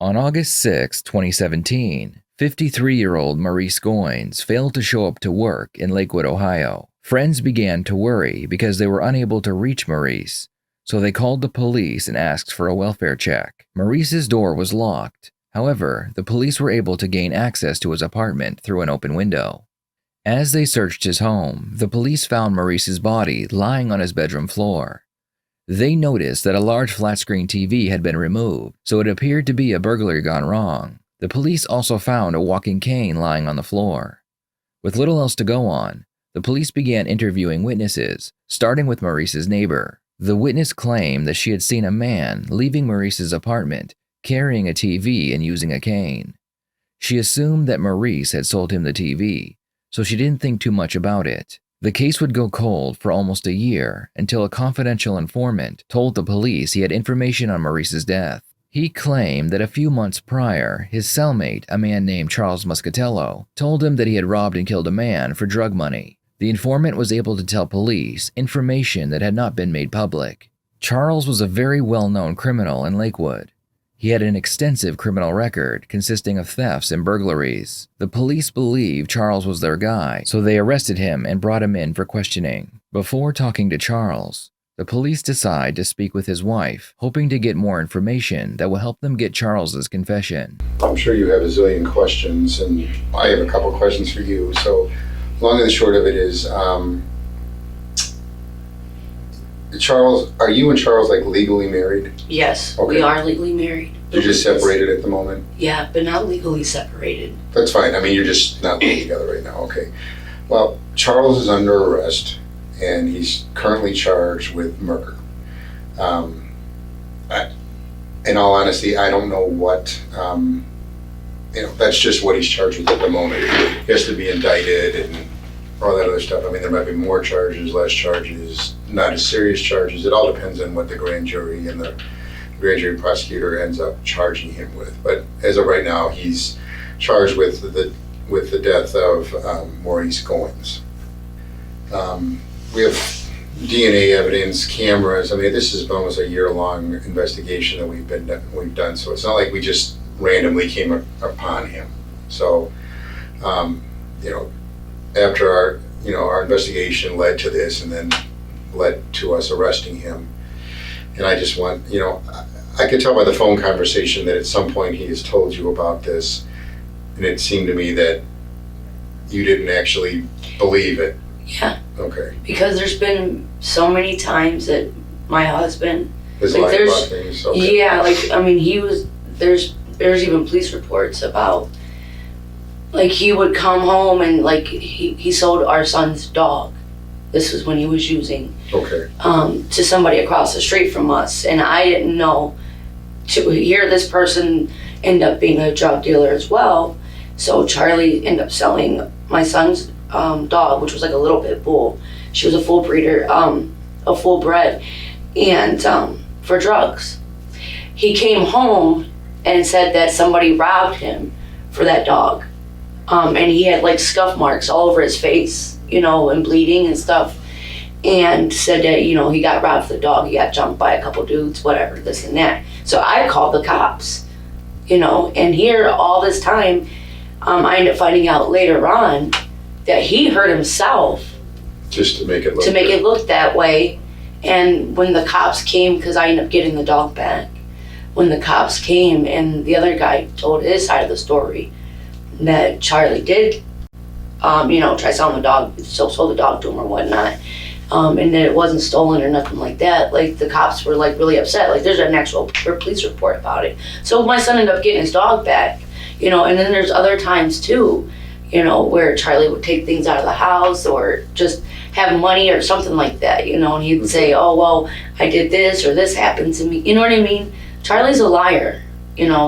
On August 6, 2017, 53-year-old Maurice Goines failed to show up to work in Lakewood, Ohio. Friends began to worry because they were unable to reach Maurice, so they called the police and asked for a welfare check. Maurice's door was locked. However, the police were able to gain access to his apartment through an open window. As they searched his home, the police found Maurice's body lying on his bedroom floor. They noticed that a large flat-screen TV had been removed, so it appeared to be a burglary gone wrong. The police also found a walking cane lying on the floor. With little else to go on, the police began interviewing witnesses, starting with Maurice's neighbor. The witness claimed that she had seen a man leaving Maurice's apartment, carrying a TV and using a cane. She assumed that Maurice had sold him the TV, so she didn't think too much about it. The case would go cold for almost a year until a confidential informant told the police he had information on Maurice's death. He claimed that a few months prior, his cellmate, a man named Charles Muscatello, told him that he had robbed and killed a man for drug money. The informant was able to tell police information that had not been made public. Charles was a very well-known criminal in Lakewood. He had an extensive criminal record consisting of thefts and burglaries. The police believed Charles was their guy, so they arrested him and brought him in for questioning. Before talking to Charles, the police decide to speak with his wife, hoping to get more information that will help them get Charles's confession. I'm sure you have a zillion questions, and I have a couple questions for you. So, long and the short of it is, Charles, are you and Charles like legally married? Yes, Okay. we are legally married. You're just separated at the moment? Yeah, but not legally separated. That's fine. I mean, you're just not living together right now. Okay. Well, Charles is under arrest, and he's currently charged with murder. In all honesty, I don't know what, that's just what he's charged with at the moment. He has to be indicted and all that other stuff. I mean, there might be more charges, less charges, not as serious charges. It all depends on what the grand jury and the grand jury prosecutor ends up charging him with. But as of right now, he's charged with the death of Maurice Goines. We have DNA evidence, cameras. I mean, this is almost a year-long investigation that we've done. So it's not like we just randomly came upon him. So, after our investigation led to this, and then led to us arresting him. And I just want, I could tell by the phone conversation that at some point he has told you about this, and it seemed to me that you didn't actually believe it. Yeah. Okay. Because there's been so many times that my husband, His like, life about things. Okay. yeah, there's even police reports about, like, he would come home and, like, he sold our son's dog. This was when he was using, Okay. to somebody across the street from us. And I didn't know to hear this person end up being a drug dealer as well. So Charlie ended up selling my son's dog, which was like a little pit bull. She was a full breeder, a full bred, and for drugs. He came home and said that somebody robbed him for that dog. And he had like scuff marks all over his face, and bleeding and stuff. And said that, he got robbed for the dog. He got jumped by a couple dudes, whatever, this and that. So I called the cops, and here all this time, I ended up finding out later on that he hurt himself. Just to make it look it look that way. And when the cops came, because I ended up getting the dog back, when the cops came and the other guy told his side of the story, that Charlie did, try selling the dog, sold the dog to him or whatnot, and that it wasn't stolen or nothing like that. Like, the cops were like really upset. Like, there's an actual police report about it. So my son ended up getting his dog back, and then there's other times too, where Charlie would take things out of the house or just have money or something like that, and he'd say, oh, well, I did this or this happened to me. You know what I mean? Charlie's a liar,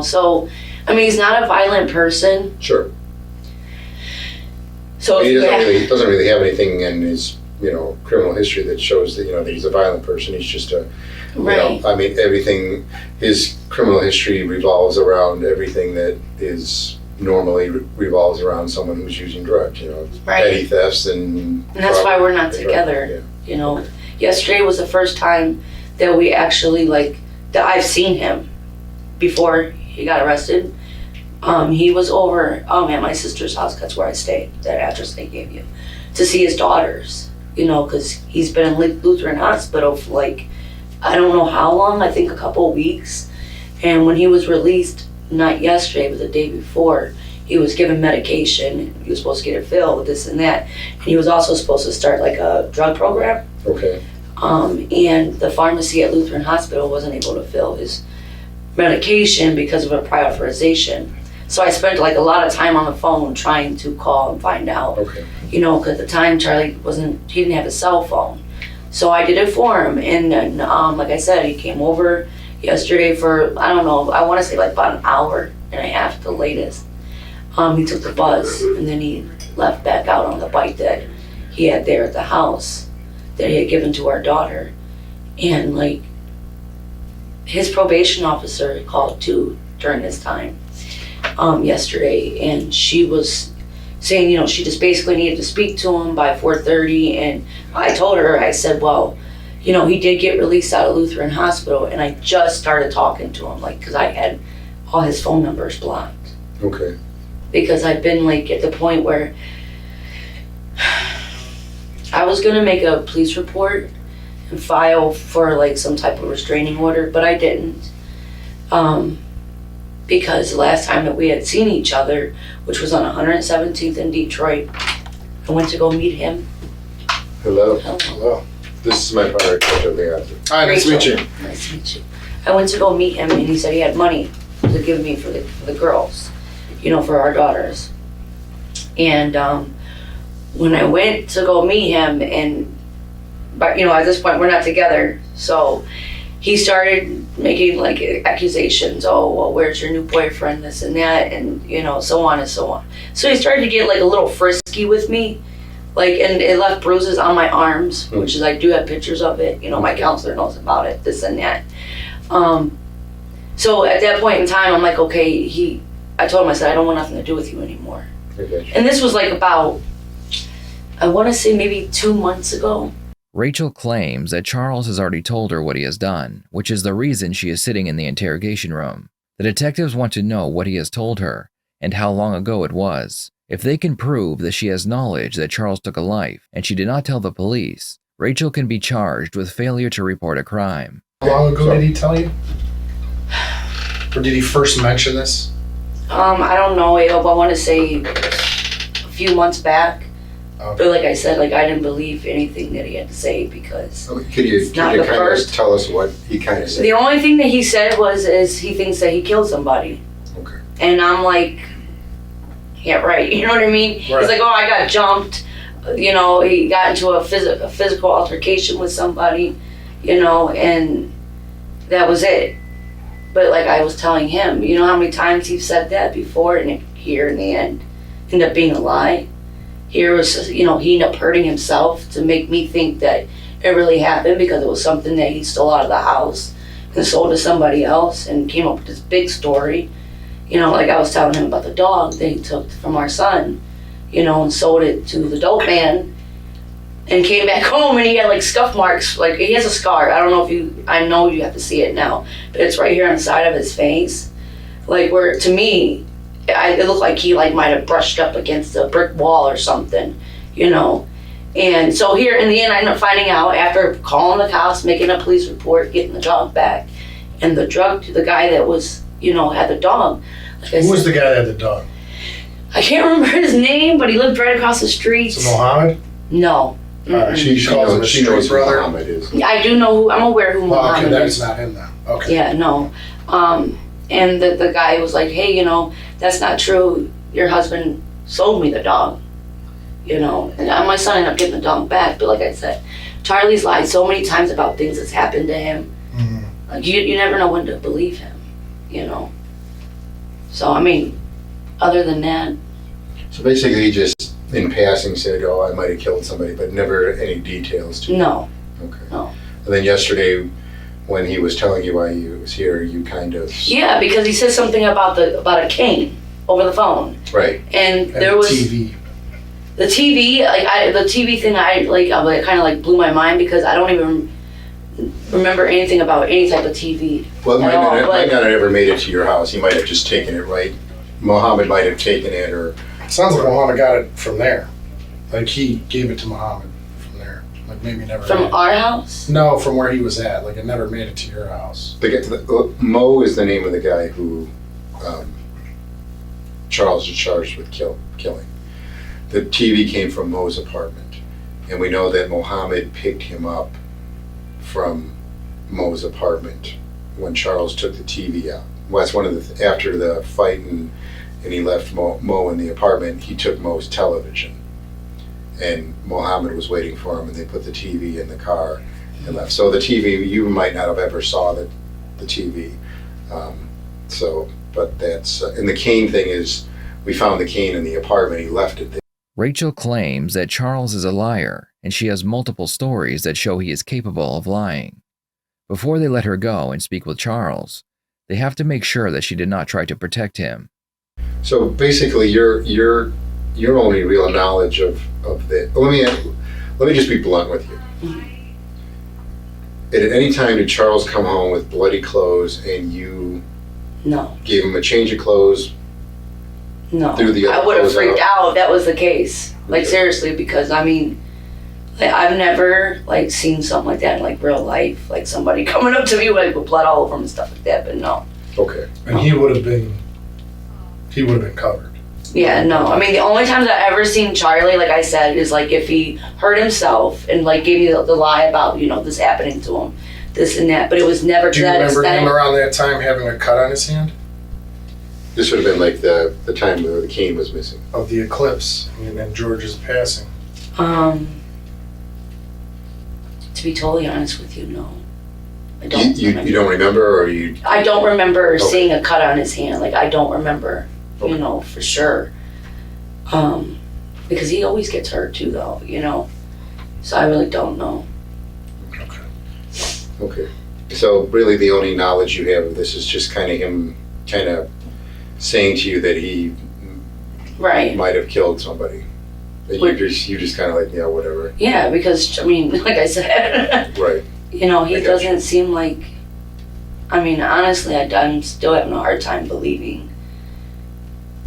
so, I mean, he's not a violent person. Sure. So he doesn't really have anything in his, criminal history that shows that, that he's a violent person. He's just right. I mean, everything, his criminal history revolves around everything that is normally revolves around someone who's using drugs, right. Petty thefts and that's why we're not together, yeah. Yesterday was the first time that we actually, that I've seen him before, he got arrested, he was over at my sister's house. That's where I stayed, that address they gave you, to see his daughters, you know, because he's been in Lutheran hospital for like, I don't know how long, I think a couple of weeks. And when he was released, not yesterday, but the day before, he was given medication. He was supposed to get it filled, this and that. And he was also supposed to start like a drug program. Okay. And the pharmacy at Lutheran Hospital wasn't able to fill his medication because of a prior authorization. So I spent like a lot of time on the phone trying to call and find out. Okay. You know, because at the time Charlie he didn't have a cell phone. So I did it for him. And then, like I said, he came over yesterday for, I don't know, I want to say like about an hour and a half at the latest. He took the bus and then he left back out on the bike that he had there at the house that he had given to our daughter. And like, his probation officer called too during this time yesterday, and she was saying, you know, she just basically needed to speak to him by 4:30. And I told her, I said, well, you know, he did get released out of Lutheran Hospital, and I just started talking to him, like, because I had all his phone numbers blocked. Okay. Because I've been like at the point where I was gonna make a police report and file for like some type of restraining order, but I didn't. Because the last time that we had seen each other, which was on 117th in Detroit, I went to go meet him. Hello. Hello. This is my partner, Coach of the Actor. Hi, nice to meet you. Nice to meet you. I went to go meet him, and he said he had money to give me for the girls, you know, for our daughters. And when I went to go meet him, but you know, at this point we're not together, so he started making like accusations. Oh, well, where's your new boyfriend? This and that, and you know, so on and so on. So he started to get like a little frisky with me, like, and it left bruises on my arms, which is, I do have pictures of it. You know, my counselor knows about it. This and that. So at that point in time, I'm like, okay, I told him, I said, I don't want nothing to do with you anymore. Okay. And this was like about, I want to say maybe 2 months ago. Rachel claims that Charles has already told her what he has done, which is the reason she is sitting in the interrogation room. The detectives want to know what he has told her and how long ago it was. If they can prove that she has knowledge that Charles took a life and she did not tell the police, Rachel can be charged with failure to report a crime. How long ago did he tell you? Or did he first mention this? I don't know, I want to say a few months back. Okay. But like I said, like, I didn't believe anything that he had to say because Could you not kind the first. of tell us what he kind of said? The only thing that he said is he thinks that he killed somebody. Okay. And I'm like, yeah, right. You know what I mean? Right. He's like, oh, I got jumped. You know, he got into a physical altercation with somebody, you know, and that was it. But like I was telling him, you know how many times he's said that before, and here in the end ended up being a lie. Here was, you know, he ended up hurting himself to make me think that it really happened because it was something that he stole out of the house and sold to somebody else and came up with this big story. You know, like I was telling him about the dog that he took from our son, you know, and sold it to the dope man and came back home and he had like scuff marks. Like, he has a scar. I don't know if I know you have to see it now, but it's right here on the side of his face. Like, where, to me, it looked like he like might have brushed up against a brick wall or something, you know. And so here in the end, I ended up finding out after calling the cops, making a police report, getting the dog back, and the guy that was, you know, had the dog. Like Who was the guy that had the dog? I can't remember his name, but he lived right across the street. Is it Mohammed? No. She calls him a she street knows who brother. Muhammad is. I do know who, I'm aware who Oh, Muhammad okay, is. that's not him then. Okay. Yeah, no. And the guy was like, hey, you know, that's not true. Your husband sold me the dog, you know. And my son ended up getting the dog back. But like I said, Charlie's lied so many times about things that's happened to him. Mm-hmm. Like, you never know when to believe him, you know. So, I mean, other than that. So basically, he just, in passing, said, oh, I might have killed somebody, but never any details to it. No. Okay. No. And then yesterday, when he was telling you why he was here, you kind of... Yeah, because he said something about a cane over the phone. Right. And And there was... TV. The TV, the TV thing, I kind of like blew my mind because I don't even, remember anything about any type of TV. Well, it at all, might but- not have ever made it to your house. He might have just taken it, right? Mohammed might have taken it, or Sounds like Muhammad got it from there. Like he gave it to Muhammad from there. Like maybe never. From made it. our house? No, from where he was at. Like it never made it to your house. Mo is the name of the guy who Charles is charged with killing. The TV came from Mo's apartment, and we know that Mohammed picked him up from Mo's apartment when Charles took the TV out. Well, that's one of the after the fight and he left Mo in the apartment. He took Mo's television, and Mohammed was waiting for him, and they put the TV in the car and left. So the TV, you might not have ever saw the TV. But that's and the cane thing is, we found the cane in the apartment. He left it there. Rachel claims that Charles is a liar, and she has multiple stories that show he is capable of lying. Before they let her go and speak with Charles, they have to make sure that she did not try to protect him. So basically, your only real knowledge of the. Let me just be blunt with you. At any time did Charles come home with bloody clothes and you No. gave him a change of clothes? No. Threw the other I would have clothes freaked out if that was the case. Like, Okay. seriously, because I mean, like, I've never like seen something like that in like real life. Like somebody coming up to me like with blood all over him and stuff like that. But no. Okay. And he would have been covered. Yeah, no. I mean, the only times I ever seen Charlie, like I said, is like if he hurt himself and like gave me the lie about, you know, this happening to him, this and that. But it was never Do to you that remember extent. him around that time having a cut on his hand This would have been like the time where the cane was missing. of the eclipse and then George's passing? To be totally honest with you, no. I don't You remember. don't remember, or you? I don't remember Okay. seeing a cut on his hand. Like, I don't remember, Okay. you know, for sure. Because he always gets hurt too, though, you know. So I really don't know. Okay. Okay. So really, the only knowledge you have of this is just kind of him, kind of saying to you that he Right. might have killed somebody. And Would- you just kind of like, yeah, whatever. Yeah, because, I mean, like I said, Right. you know, I he got doesn't you. seem like, I mean, honestly, I'm still having a hard time believing,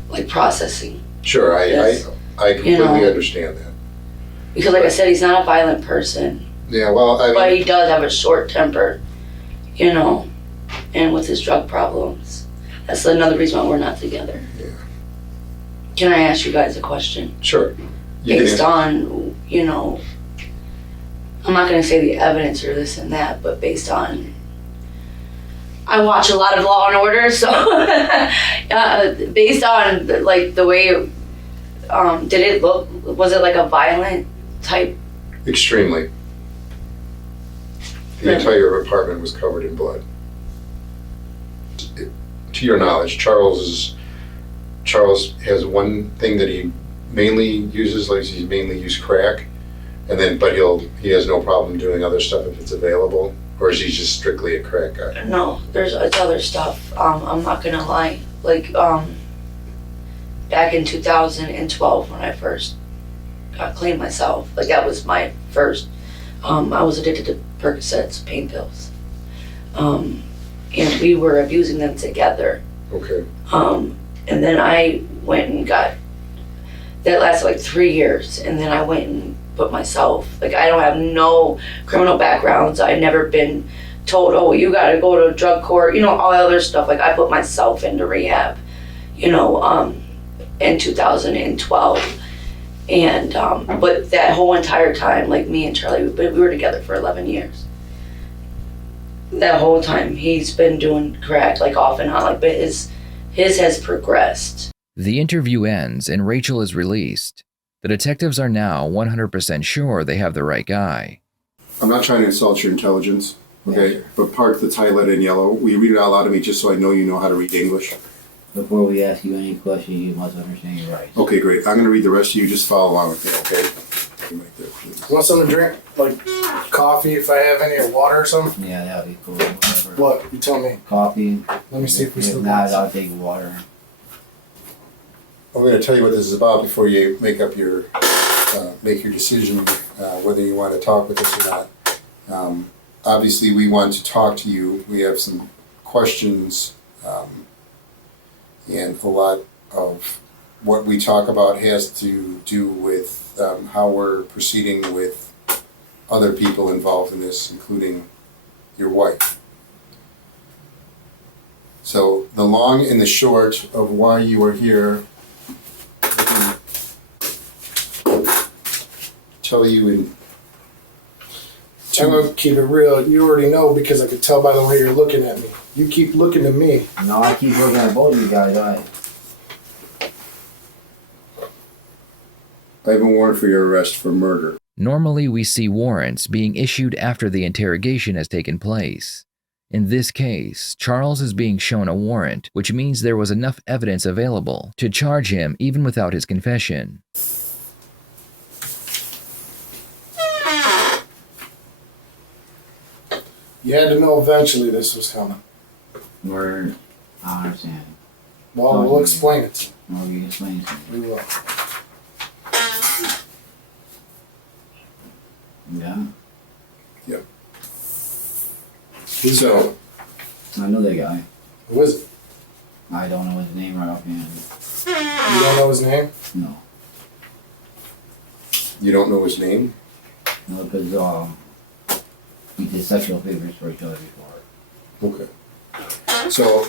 like, processing. Sure. Yes. I completely know. understand that. Because, like I said, he's not a violent person. Yeah. Well, I But mean, he does have a short temper, you know, and with his drug problems. That's another reason why we're not together. Yeah. Can I ask you guys a question? sure. You can Based answer. on, you know, I'm not going to say the evidence or this and that, but based on, I watch a lot of Law and Order, so based on like the way, did it look, was it like a violent type? Extremely. The Really? entire apartment was covered in blood. To your knowledge, Charles has one thing that he mainly uses, like he's mainly used crack, and then but he has no problem doing other stuff if it's available, or is he just strictly a crack guy? No, it's other stuff. I'm not gonna lie. Like, back in 2012 when I first got clean myself, like that was my first. I was addicted to Percocets, pain pills, and we were abusing them together. Okay. And then I went and got. That lasted like 3 years, and then I went and put myself. Like, I don't have no criminal backgrounds. I've never been told, oh, you gotta go to drug court, you know, all other stuff. Like, I put myself into rehab, you know, in 2012. And, but that whole entire time, like me and Charlie, we were together for 11 years. That whole time, he's been doing crack, like off and on, like, but his has progressed. The interview ends and Rachel is released. The detectives are now 100% sure they have the right guy. I'm not trying to insult your intelligence, okay? But park the title in yellow. Will you read it out loud to me just so I know you know how to read English? Before we ask you any question, you must understand your rights. Okay, great. I'm going to read the rest of you. Just follow along with me, okay? Right there, please. Want something to drink? Like coffee if I have any, or water or something? Yeah, that'll be cool. Whatever. What? You tell me. Coffee. Let me see if we If still not, got I'll take water. I'm going to tell you what this is about before you make up your make your decision whether you want to talk with us or not. obviously we want to talk to you. We have some questions, and a lot of what we talk about has to do with how we're proceeding with other people involved in this, including your wife. So the long and the short of why you are here, I can tell you in I'm gonna keep it real. You already know because I could tell by the way you're looking at me. You keep looking at me. No, I keep looking at both of you guys. I have a warrant for your arrest for murder. Normally, we see warrants being issued after the interrogation has taken place. In this case, Charles is being shown a warrant, which means there was enough evidence available to charge him even without his confession. You had to know eventually this was coming. I understand. Well, we'll explain it to you. Well, you can explain it to me. We will. Yeah. Yep. So, I know that guy. who is it? I don't know his name right offhand. You don't know his name? No. You don't know his name? No, because we did sexual favors for each other before. Okay. So,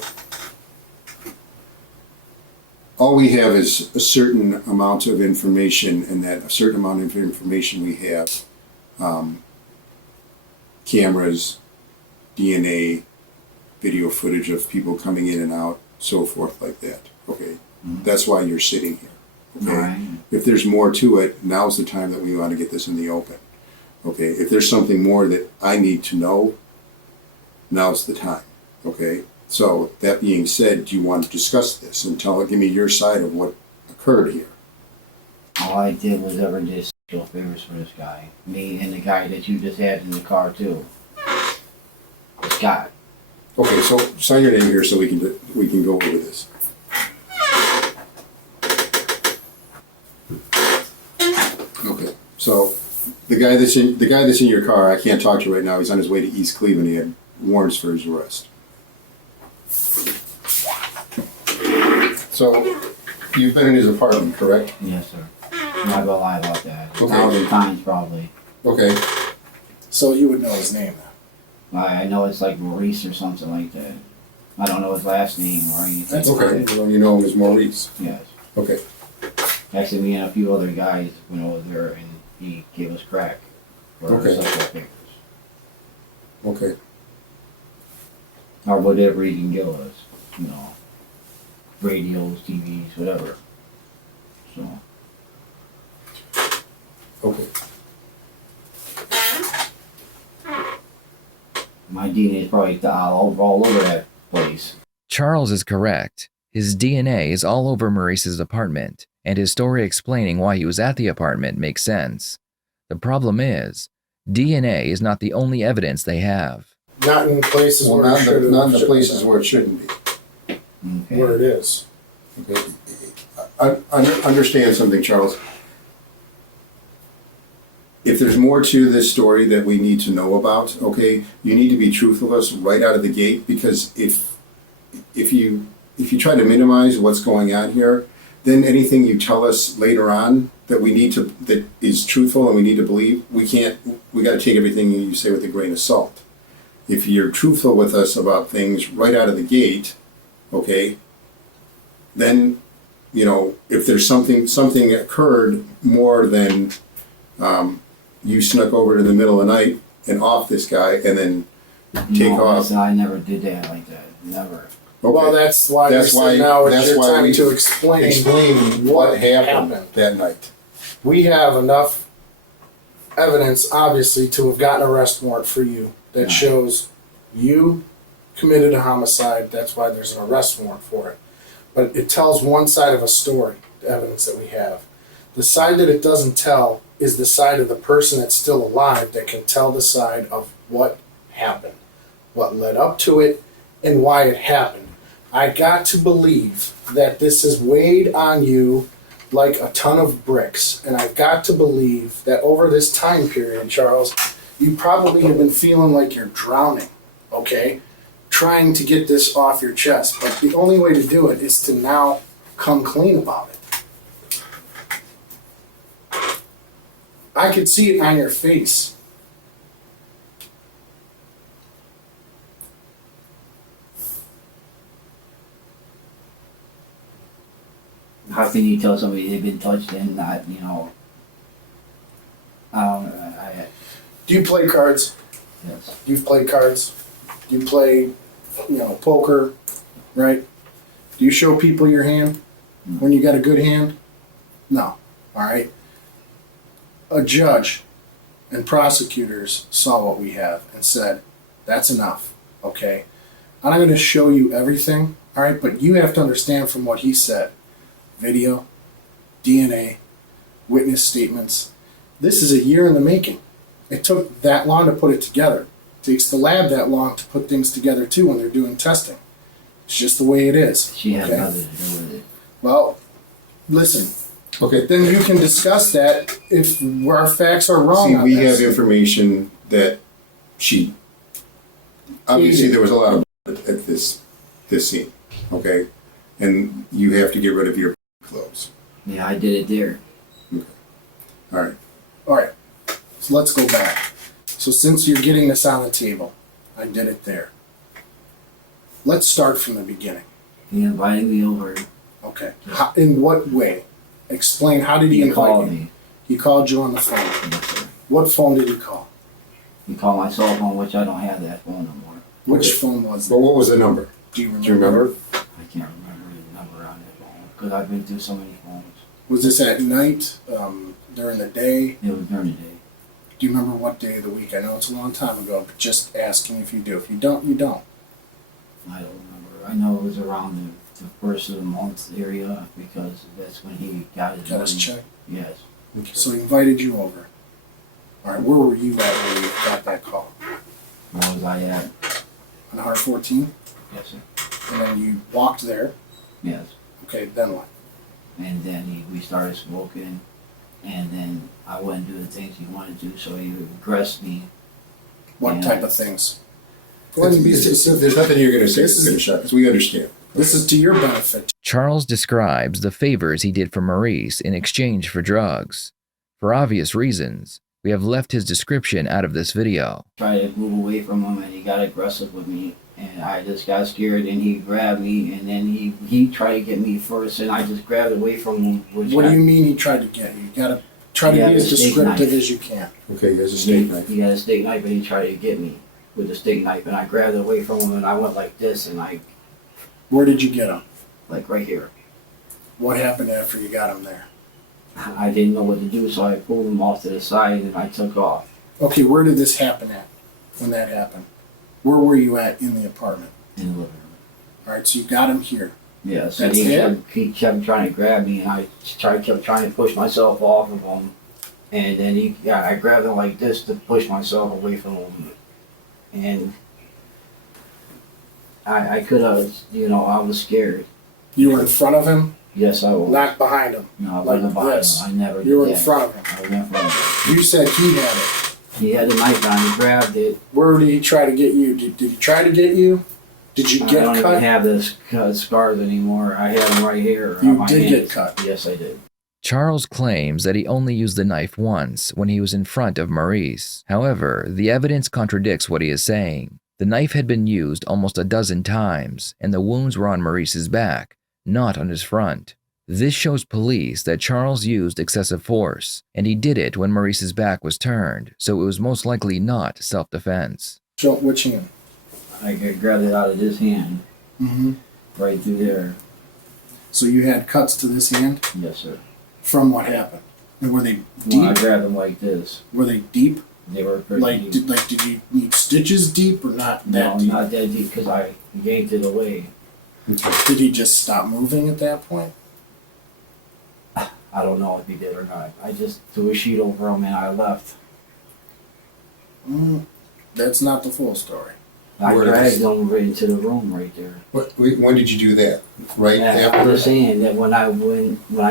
all we have is a certain amount of information, and that a certain amount of information we have, cameras, DNA, video footage of people coming in and out, so forth like that. Okay. That's why you're sitting here. Okay. Alright. If there's more to it, now's the time that we want to get this in the open. Okay. If there's something more that I need to know, now's the time. Okay. So that being said, do you want to discuss this and give me your side of what occurred here? All I did was ever did sexual favors for this guy. Me and the guy that you just had in the car too. This guy. Okay, so sign your name here so we can go over this. Okay, so the guy that's in your car, I can't talk to you right now. He's on his way to East Cleveland. He had warrants for his arrest. So you've been in his apartment, correct? Yes, sir. I'm not gonna lie about that. Okay. 1,000 times probably. Okay. So you would know his name then. I know it's like Maurice or something like that. I don't know his last name or anything. That's Okay. Well, you know him as Maurice. Yes. Okay. Actually, me and a few other guys went over there and he gave us crack for Okay. sexual favors. Okay. Or whatever he can give us. You know, radios, TVs, whatever. So, Okay. my DNA is probably all over that place. Charles is correct. His DNA is all over Maurice's apartment, and his story explaining why he was at the apartment makes sense. The problem is, DNA is not the only evidence they have. Not in places Well, where it should not in the places where it shouldn't be. Okay. where it is. Okay. I understand something, Charles. If there's more to this story that we need to know about, okay, you need to be truthful with us right out of the gate, because if you try to minimize what's going on here, then anything you tell us later on that is truthful and we need to believe, we got to take everything you say with a grain of salt. If you're truthful with us about things right out of the gate, okay, then, you know, if there's something occurred more than you snuck over in the middle of the night and off this guy and then take off. Listen, I never did that like that. Never. Okay. Well, that's why now it's your time to explain what happened that night. We have enough evidence, obviously, to have gotten an arrest warrant for you that shows you committed a homicide. That's why there's an arrest warrant for it. But it tells one side of a story, the evidence that we have. The side that it doesn't tell is the side of the person that's still alive that can tell the side of what happened, what led up to it, and why it happened. I got to believe that this is weighed on you like a ton of bricks, and I've got to believe that over this time period, Charles, You probably have been feeling like you're drowning, okay? Trying to get this off your chest. But the only way to do it is to now come clean about it. I could see it on your face. How can you tell somebody they've been touched and not, Do you play cards? yes. You've played cards. You play, poker, right? Do you show people your hand when you got a good hand? No. All right. A judge and prosecutors saw what we have and said, that's enough, okay? I'm not going to show you everything, all right? But you have to understand from what he said, video, DNA, witness statements. This is a year in the making. It took that long to put it together. It takes the lab that long to put things together too when they're doing testing. It's just the way it is. She had okay? nothing to do with it. Well, listen. Okay. Then you can discuss that if our facts are wrong. See, on we this. have information that she, obviously there was a lot of blood at this scene, okay? And you have to get rid of your clothes. Yeah, I did it there. All right. All right. So let's go back. So since you're getting this on the table, I did it there. Let's start from the beginning. He invited me over. Okay. How, in what way? Explain. How did he invite called you? me. He called you on the phone. Yes, sir. What phone did he call? He called my cell phone, which I don't have that phone no more. Which Okay. phone was But it? what was the number? Do you remember? Do you remember? I can't remember the number on that phone because I've been through so many phones. Was this at night? During the day? It was during the day. Do you remember what day of the week? I know it's a long time ago, but just asking if you do. If you don't, you don't. I don't remember. I know it was around the first of the month area because that's when he got his Got us money. checked. Yes. Okay. So he invited you over. All right, where were you at when you got that call? Where was I at? On R14? Yes, sir. And then you walked there. Yes. Okay, then what? And then we started smoking, and then I wouldn't do the things he wanted to, so he aggressed me. What Yeah. type of things? Go ahead and be specific. There's nothing you're going to say This that's is- going to shock us. We understand. This is to your benefit. Charles describes the favors he did for Maurice in exchange for drugs. For obvious reasons, we have left his description out of this video. Tried to move away from him, and he got aggressive with me, and I just got scared, and he grabbed me, and then he tried to get me first, and I just grabbed away from him. What do you mean he tried to get you? You gotta try to Yeah, be as the steak descriptive knife. as you can. Okay, there's a steak knife. He had a steak knife, and he tried to get me with the steak knife, and I grabbed it away from him, and I went like this, and Where did you get him? like right here. What happened after you got him there? I didn't know what to do, so I pulled him off to the side, and I took off. Okay, where did this happen at? When that happened? Where were you at in the apartment? In the living room. All right, so you got him here. Yes, and That's it? he kept trying to grab me, and I kept trying to push myself off of him. And then I grabbed him like this to push myself away from him. And I could have, I was scared. You were in front of him, Yes, I was. not behind him. No, I like wasn't behind this. him. I never did You were in that. front of him. I was in front of him. You said he had it. He had the knife on, he grabbed it. Where did he try to get you? Did he try to get you? Did you I get don't even cut? have the scars anymore. I had them right here. You on my did hands. get cut. Yes, I did. Charles claims that he only used the knife once when he was in front of Maurice. However, the evidence contradicts what he is saying. The knife had been used almost a dozen times, and the wounds were on Maurice's back, not on his front. This shows police that Charles used excessive force, and he did it when Maurice's back was turned, so it was most likely not self-defense. Show which hand? I grabbed it out of his hand, Mm-hmm. right through there. So you had cuts to this hand Yes, sir. from what happened? And were they When I deep? grabbed him like this, Were they deep? they were pretty Like deep. did you need stitches deep or not that No, deep? not that deep, because I yanked it away. Did he just stop moving at that point? I don't know if he did or not. I just threw a sheet over him and I left. That's not the full story. I Where dragged is- him right into the room right there. When did you do that? Right And I'm after? just saying that when I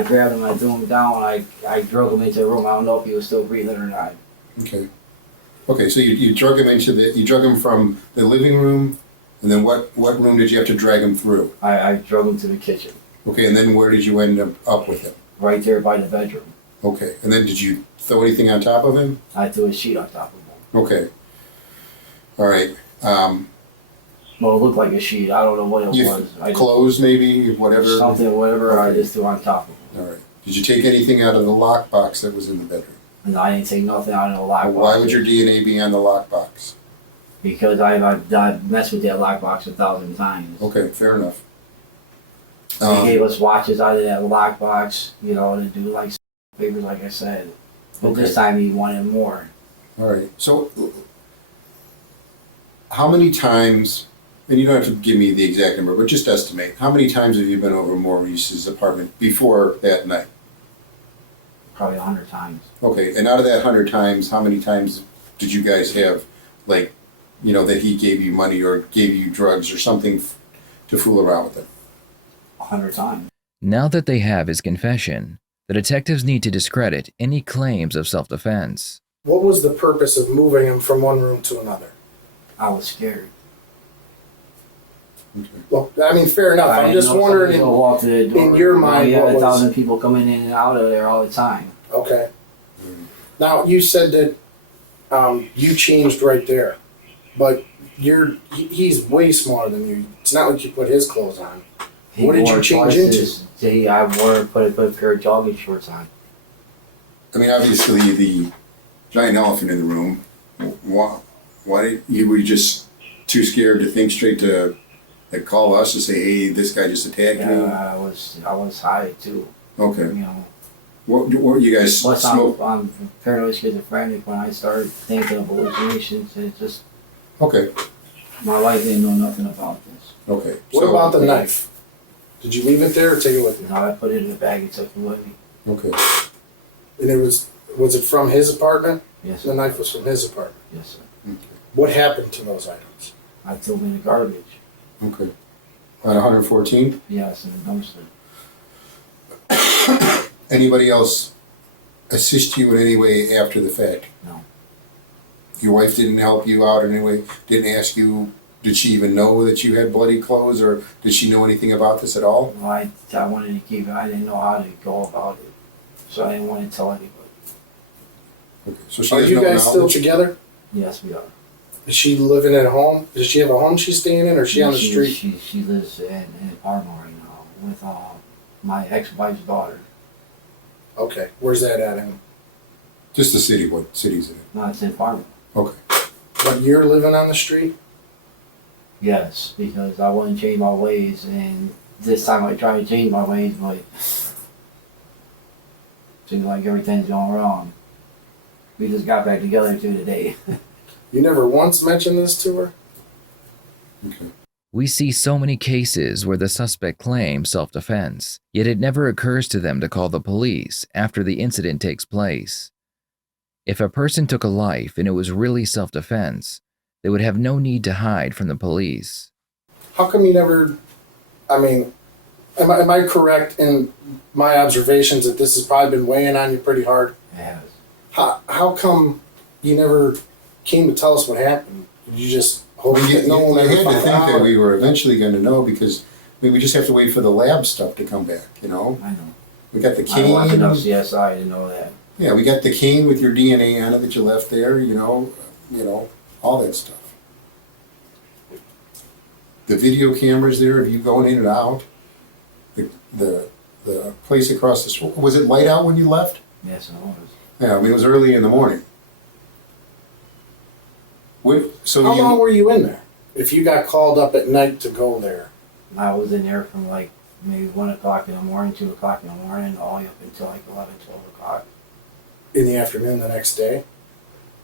grabbed him, I threw him down. I drug him into the room. I don't know if he was still breathing or not. Okay. Okay, so you drug him you drug him from the living room, and then what room did you have to drag him through? I drove him to the kitchen, Okay, and then where did you end up with him? right there by the bedroom. Okay, and then did you throw anything on top of him? I threw a sheet on top of him. Okay. All right. Well, it looked like a sheet. I don't know what it You was. I just, clothes maybe, whatever? something, whatever. I Okay. just threw on top of him. All right. Did you take anything out of the lockbox that was in the bedroom? And I didn't take nothing out of the lockbox. Why would your DNA be on the lockbox? Because I've messed with that lockbox 1,000 times. Okay, fair enough. They gave us watches out of that lockbox, you know, to do like papers, like I said. But this time he wanted more. All right. So, how many times, and you don't have to give me the exact number, but just estimate, how many times have you been over Maurice's apartment before that night? Probably 100 times. Okay, and out of that 100 times, how many times did you guys have, like, you know, that he gave you money or gave you drugs or something to fool around with him? 100 times. Now that they have his confession, the detectives need to discredit any claims of self-defense. What was the purpose of moving him from one room to another? I was scared. Okay. Well, I mean, fair enough. I'm just wondering. Go walk to the door. in your mind, you had what was- 1,000 people coming in and out of there all the time. Okay. Now you said that you changed right there, but he's way smaller than you. It's not like you put his clothes on. He What did you wore change twice I put a pair of jogging shorts on. I mean, obviously, the giant elephant in the room, why were you just too scared to think straight to like, call us to say, hey, this guy just attacked me? I was high too. Okay. You know. What were you guys Plus, smoke? I'm paranoid schizophrenic. When I start thinking of hallucinations, it just Okay, my wife didn't know nothing about this. okay. What about the knife? Did you leave it there or take it with you? Now I put it in the bag and took it with me. Okay. And was it from his apartment? Yes, The sir. knife was from his apartment. Yes, sir. Okay. What happened to those items? I threw them in the garbage. Okay. On 114th? Yes, in the dumpster. Anybody else assist you in any way after the fact? No. Your wife didn't help you out in any way? Didn't ask you, did she even know that you had bloody clothes, or did she know anything about this at all? No, I wanted to keep it. I didn't know how to go about it, so I didn't want to tell anybody. Okay. So she Are has you no guys still knowledge? together? Yes, we are. Is she living at home? Does she have a home she's staying in, or is she on the street? She lives in Parma right now with my ex-wife's daughter. Okay, where's that at? In? Just the city, what city's in it? No, it's in Parma. Okay. But you're living on the street? Yes, because I wouldn't change my ways, and this time I tried to change my ways, but seems like everything's going wrong. We just got back together today. You never once mentioned this to her? Okay. We see so many cases where the suspect claims self-defense, yet it never occurs to them to call the police after the incident takes place. If a person took a life and it was really self-defense, they would have no need to hide from the police. How come you never, I mean, am I correct in my observations that this has probably been weighing on you pretty hard? Yes. How come you never came to tell us what happened? Did you just hope that no one you ever had to found think that out? we were eventually going to know, because I mean, we just have to wait for the lab stuff to come back, you know? I know. We got the I watched enough cane. CSI to know that. Yeah, we got the cane with your DNA on it that you left there, you know, all that stuff. The video cameras there of you going in and out. The place across the street, was it light out when you left? Yes, it was. Yeah, I mean, it was early in the morning. So How long you, were you in there? If you got called up at night to go there? I was in there from like maybe 1 o'clock in the morning, 2 o'clock in the morning, all the way up until like 11, 12 o'clock. In the afternoon the next day?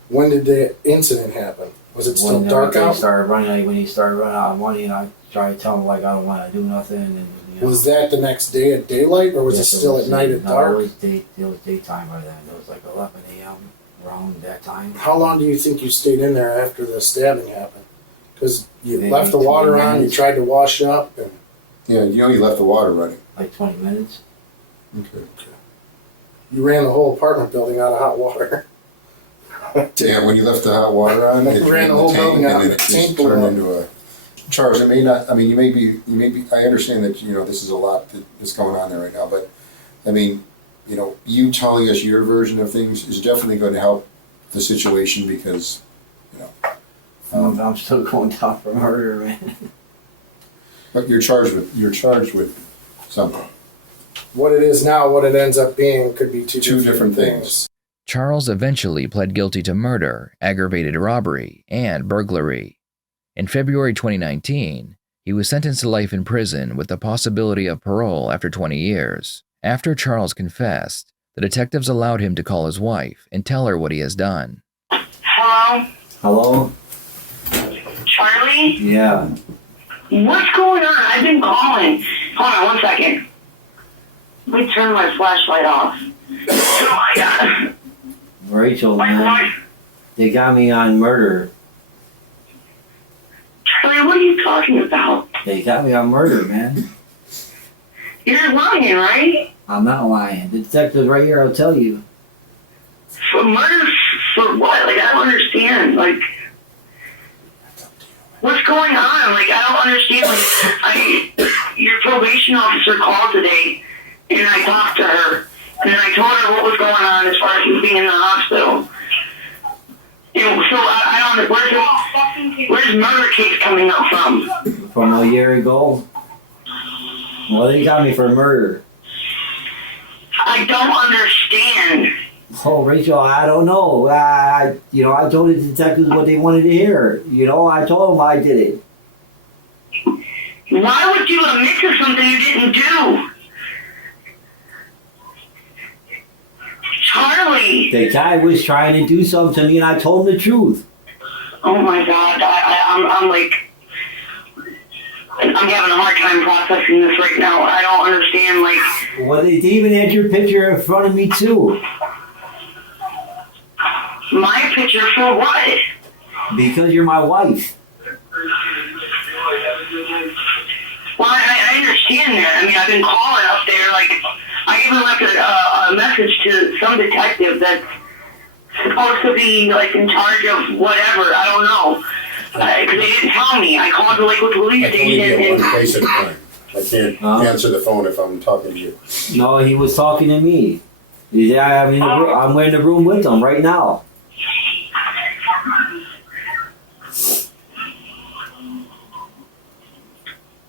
When did the incident happen? Was it still When dark everything out? started running, like when he started running out of money, and I tried to tell him like I don't want to do nothing, and you know. Was that the next day at daylight, or was Yes, it still was, at night at no, dark? It was daytime by then. It was like 11 a.m. around that time. How long do you think you stayed in there after the stabbing happened? Because you Maybe left the water 20 on, you minutes. tried to wash up, and yeah, you left the water running. Like 20 minutes. Okay. you ran the whole apartment building out of hot water. Yeah, when you left the hot water on, it Ran the whole building out, and the it tank just blew turned up. into a charge. It may not. I mean, you may be. I understand that this is a lot that's going on there right now, but I mean, you telling us your version of things is definitely going to help the situation because, I'm still going down for murder, man. but you're charged with something. What it is now, what it ends up being, could be two different things. Charles eventually pled guilty to murder, aggravated robbery, and burglary. In February 2019, he was sentenced to life in prison with the possibility of parole after 20 years. After Charles confessed, the detectives allowed him to call his wife and tell her what he has done. Hello? Hello? Charlie? Yeah. What's going on? I've been calling. Hold on 1 second. Let me turn my flashlight off. Oh my god. Rachel, What? man. They got me on murder. Charlie, what are you talking about? They got me on murder, man. You're lying, right? I'm not lying. The detective's right here, I'll tell you. For murder? For what? Like, I don't understand. Like, what's going on? Like, I don't understand. Like, your probation officer called today, and I talked to her, and I told her what was going on as far as you being in the hospital. And so I don't. Where's murder case coming up from? From a year ago? Well, they got me for murder. I don't understand. Oh, Rachel, I don't know. I told the detectives what they wanted to hear. I told them I did it. Why would you admit to something you didn't do? Charlie! The guy was trying to do something to me, and I told him the truth. Oh my god, I'm like... I'm having a hard time processing this right now. I don't understand, like... Well, they even had your picture in front of me, too. My picture for what? Because you're my wife. Well, I understand that. I mean, I've been calling up there, like... I even left a message to some detective that's supposed to be, like, in charge of whatever. I don't know. Because they didn't tell me. I called the Lakewood police I can only station get and... one place at a time. I can't answer the phone if I'm talking to you. No, he was talking to me. Yeah, I'm in the room with him right now.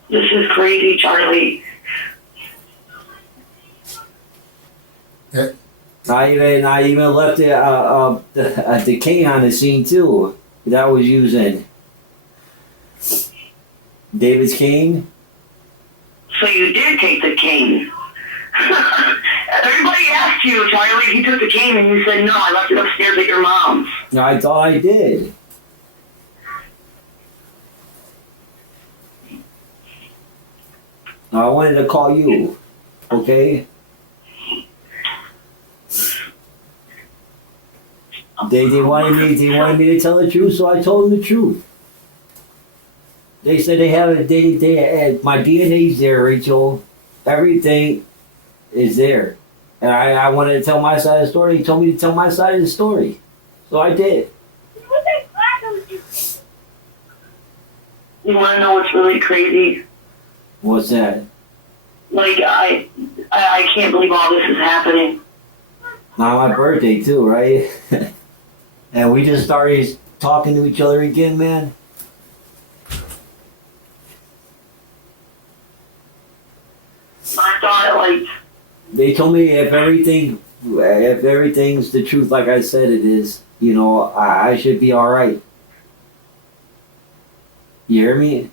This is crazy, Charlie. Yeah. I even left the cane on the scene too. That was using David's cane. So you did take the cane. Everybody asked you, Charlie, if you took the cane, and you said, no, I left it upstairs at your mom's. No, I thought I did. No, I wanted to call you, okay? They wanted me to tell the truth, so I told them the truth. They said they have it. They had my DNA's there, Rachel. Everything is there, and I wanted to tell my side of the story. He told me to tell my side of the story, so I did. You want to know what's really crazy? What's that? Like, I can't believe all this is happening. Not my birthday too, right? And we just started talking to each other again, man. I thought, like, They told me if everything's the truth, like I said it is, I should be all right. You hear me?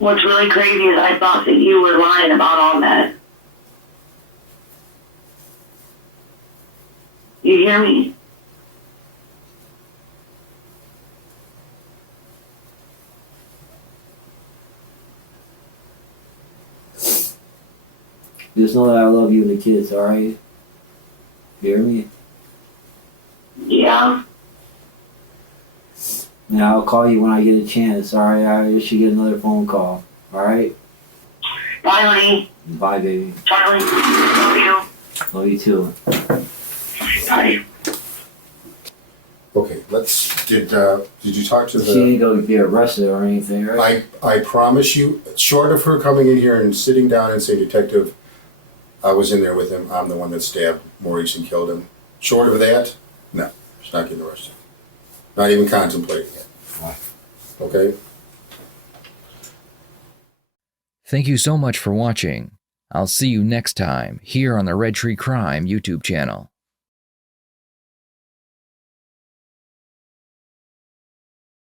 what's really crazy is I thought that you were lying about all that. You hear me? Just know that I love you and the kids, all right? You hear me? Yeah. And I'll call you when I get a chance, all right? I should get another phone call, all right? Bye, honey. Bye, baby. Charlie, love you. Love you too. Bye. Okay, did you talk to She the, ain't gonna get arrested or anything, right? I promise you, short of her coming in here and sitting down and say, Detective, I was in there with him, I'm the one that stabbed Maurice and killed him. Short of that, no, she's not getting arrested. Not even contemplating it. Okay? Thank you so much for watching. I'll see you next time here on the Red Tree Crime YouTube channel.